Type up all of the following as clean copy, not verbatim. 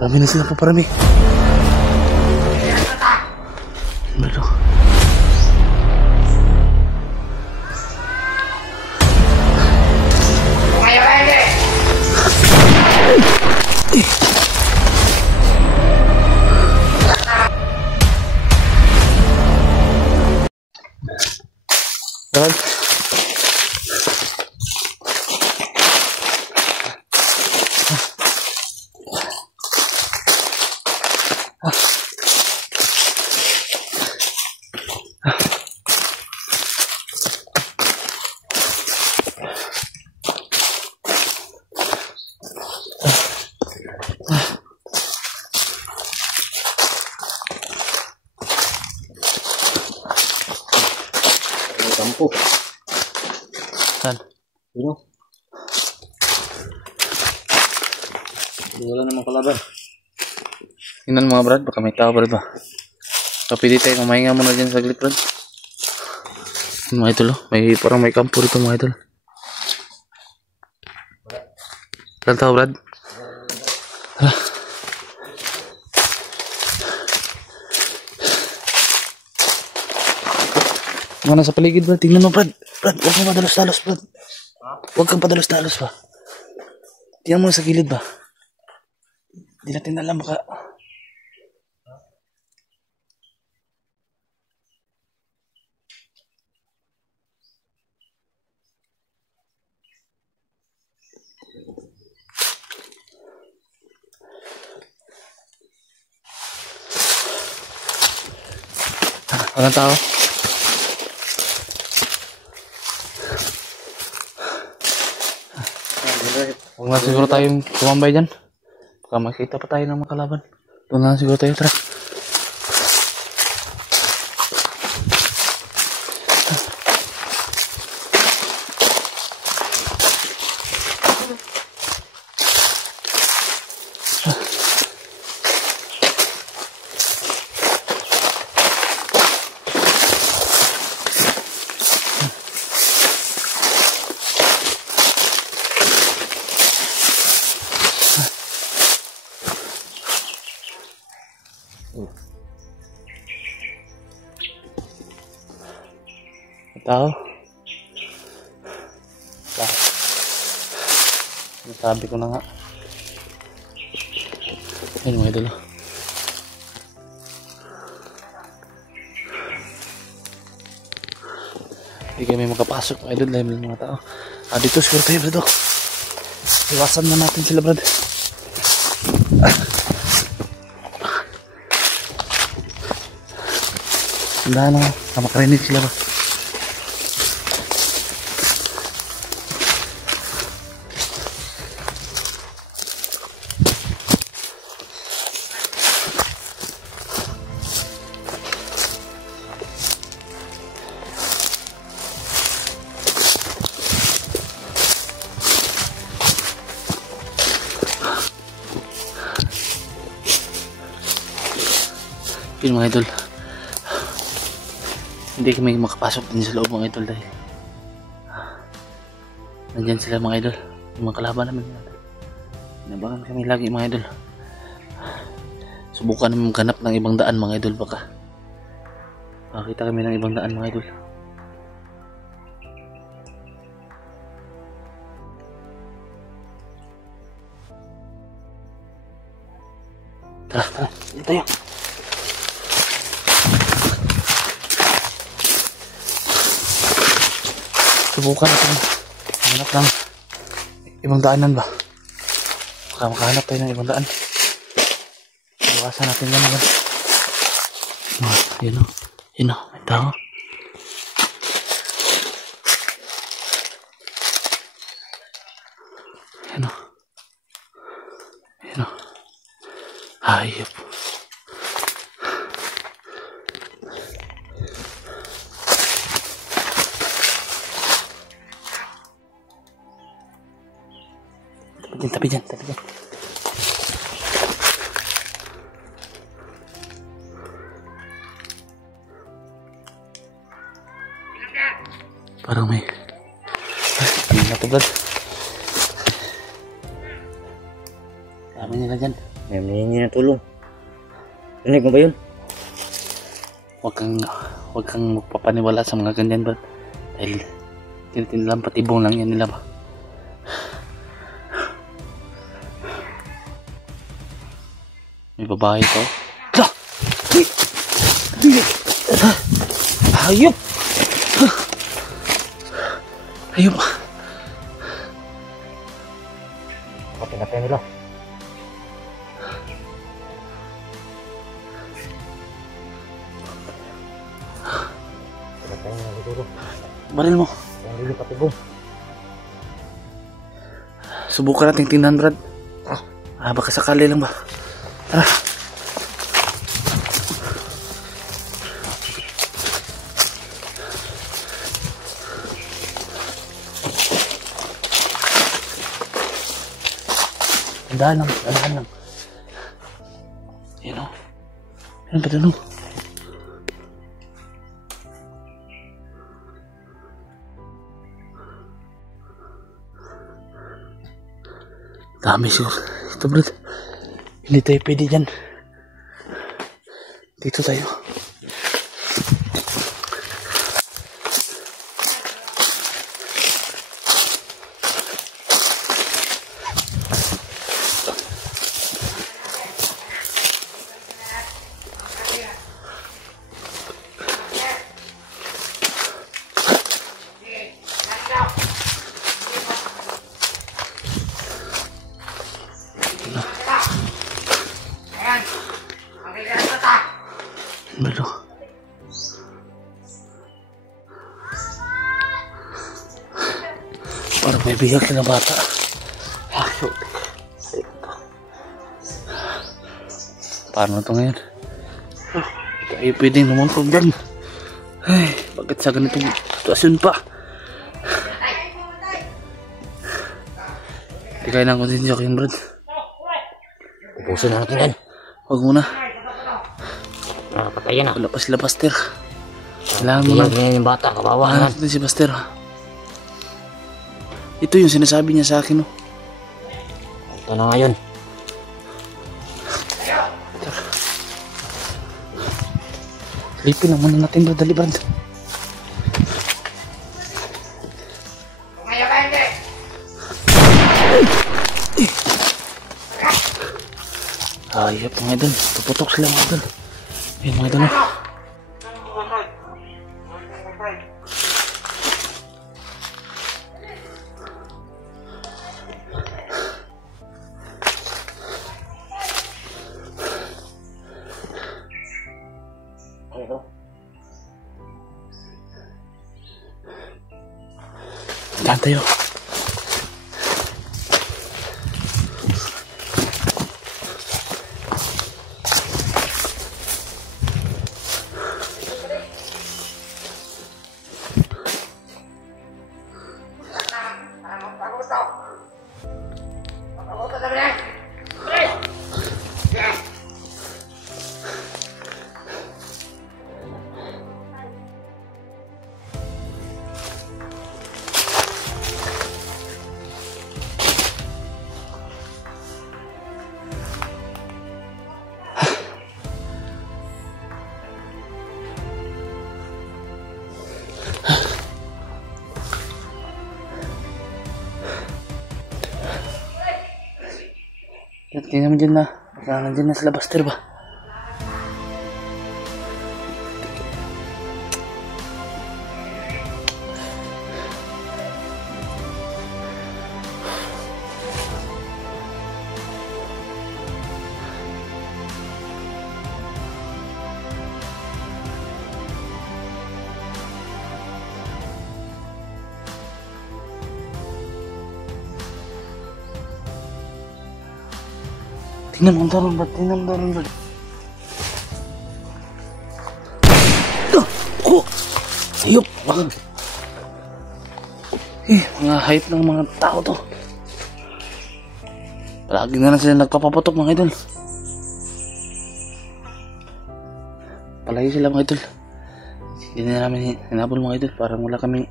Parami na sila, paparami. Ano? Brad. Kampo. Saan? Sino? Wala namang kalaban. Tingnan mga Brad, baka may tao Brad ba? So pwede tayo kumahinga muna dyan saglit Brad. Mga idol parang may kampo rito mga idol. Saan tao Brad? Hala. Mana sa paligid Brad, tingnan mo Brad. Brad, huwag kang padalos-dalos Brad. Huwag kang padalos-dalos ba. Tingnan mo sa gilid ba. Hindi natin alam baka. Walang tao. Huwag na siguro tayong tumambay dyan. Baka makita pa tayo ng mga kalaban. Doon na siguro tayo, tara. Tao. Sabi ko na nga. Ayun mga idol. Hindi kami makapasok mga idol dahil mga tao. Dito siguro tayo Brad. Iwasan na natin sila Brad. Tandaan na makarinig sila ba. Yun mga idol, hindi kami makapasok din sa loob mga idol dahil nandyan sila mga idol, yung mga kalaban namin. Inabangan kami lagi mga idol. Subukan namin maghanap ng ibang daan mga idol, baka makita kami ng ibang daan mga idol. Tara, dito tayo. Subukan natin hanap ng ibang daanan ba. Baka makahanap tayo ng ibang daan. Iwasan natin yan. Yun o. Yun o. May tao. Yun o. Yun o. Hayop. Tapi dyan. Parang may natubad. Dami nila dyan. May humihingi ng tulong. Rinig mo ba yun? Huwag kang magpapaniwala sa mga ganyan, Brad. Dahil tinitinlang patibong lang yan nila ba. May babae to. Hayop! Hayop! Kapinapin nila. Pinapin nila siguro. Baril mo. Yan rin yung patibong. Subukan natin tingnan, Brad. Baka sakali lang ba. Dahan lang. Yan o. Yan pa dun o. Dami siguro. Ito, Brad. Hindi tayo pwede dyan. Dito tayo. Bro. Parang may bihag na bata. Paano ito ngayon? Tayo pwedeng naman problem. Ay, bakit sa ganitong situasyon pa? Hindi kaya ng konsensya ko yun, Brad. Ubusin natin yan. Huwag muna. Nakapatay yan ah. Wala pa sila, Buster. Kailangan mo lang. Ganyan yung bata, kawawa naman. Ito si Buster. Ito yung sinasabi niya sa akin. Oh. Ito na ngayon. Lipin lang muna natin, Brad. Dali, Brad. Ayop mga idol. Tuputok sila mga idol. Ayun mga idol. Diyan tayo. Tingnan mo dyan na. Baka nandyan na sila, Buster ba? Tingnan mo daron, Brad. Tingnan mo daron, Brad. Oh! Ayop! Mga hype ng mga tao to. Palagi na lang sila nagpapaputok mga idol. Palagi sila mga idol. Hindi na namin hinabol mga idol. Parang wala kaming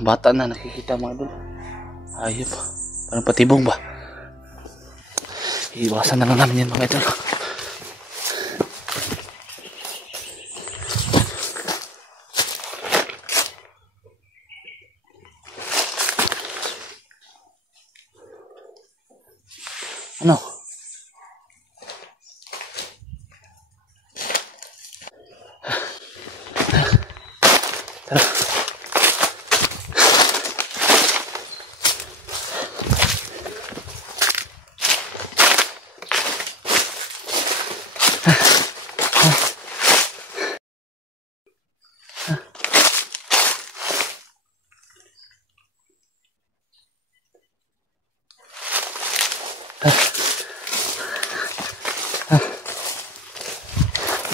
bata na nakikita mga idol. Ayop. Parang patibong ba? Iwasan na lang namin yan mga idol. Ano? Tara.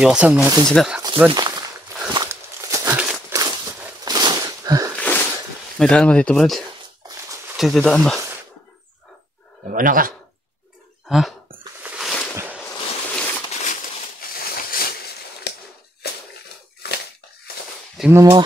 Iwasan natin sila, Brad. May daan ba dito, Brad? Dito daan ba? Ano ka? Ha? Tingnan mo.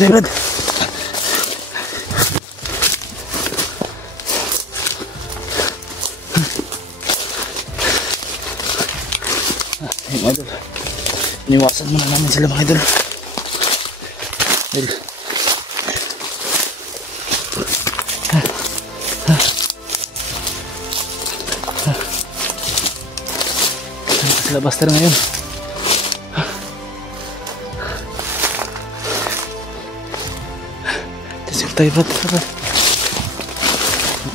Ito, Brad. Ayun, idol. Iniwasan muna namin sila mga idol. Idol. Sa labas tayo ngayon. Tisip tayo, Brad.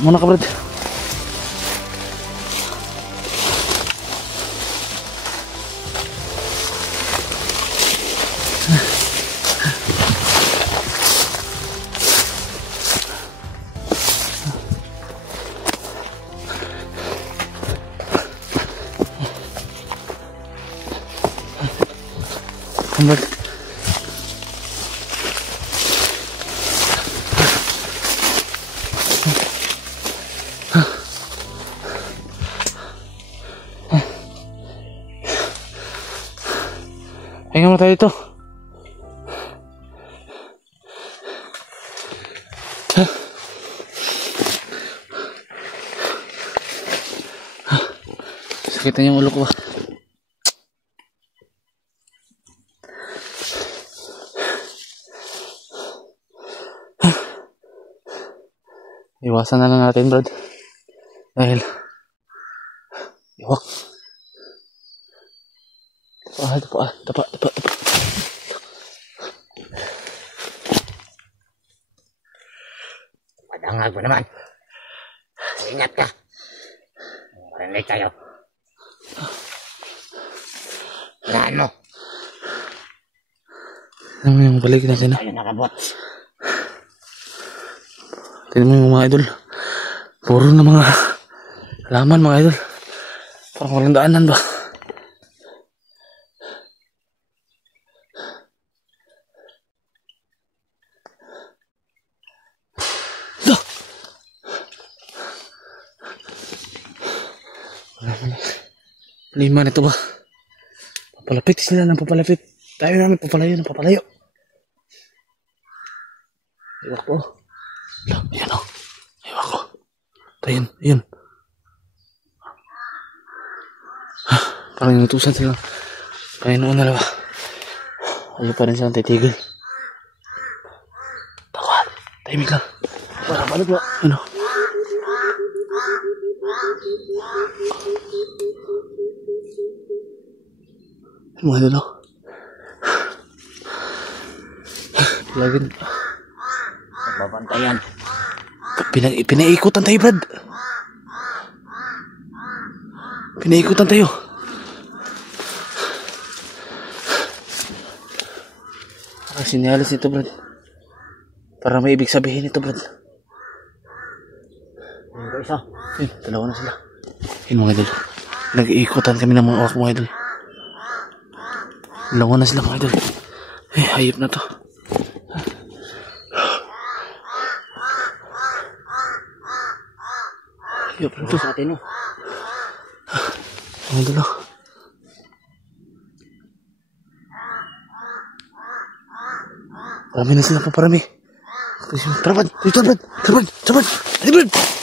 Muna ka, Brad. Brad. Pahinga mo tayo ito. Sakitan yung ulo ko ba? Iwasan na lang natin, Brad. Dahil iwak. Tapa. Padangag mo naman. Ingat ka. Marinig tayo. Saan mo? Tignan mo yung balik natin, ha? Tayo nakabot. Tignan mo yung mga idol. Puro na mga halaman, mga idol. Parang walang daanan ba? Lima nito ba? Papalapit sila ng papalapit. Tayo namin papalayo. Iwak ko. Ayan o. Iwak ko. Ayun. Parang inutusan sila. Kaya noon na lang ba? Ayaw pa rin silang titigil. Tawad. Tahimik lang. Parang balik ba? Ano? Mga idol, lagi Babantayan. Pinaikutan tayo, Brad. sinyalis nito, Brad. Para may ibig sabihin ito, Brad. Ayun pa isa. Ayun, dalawa na sila. Ayun, mga idol. Nag-iikutan kami ng mga orc, mga idol. Dalawa na sila, mga idol. Eh, hayop na to. Hayop na to. Sa atin, no? Mga idol, oh. Parami na sila, paparami. Tara, Brad. Dito, Brad. Tara, Brad. Tara, Brad. Brad.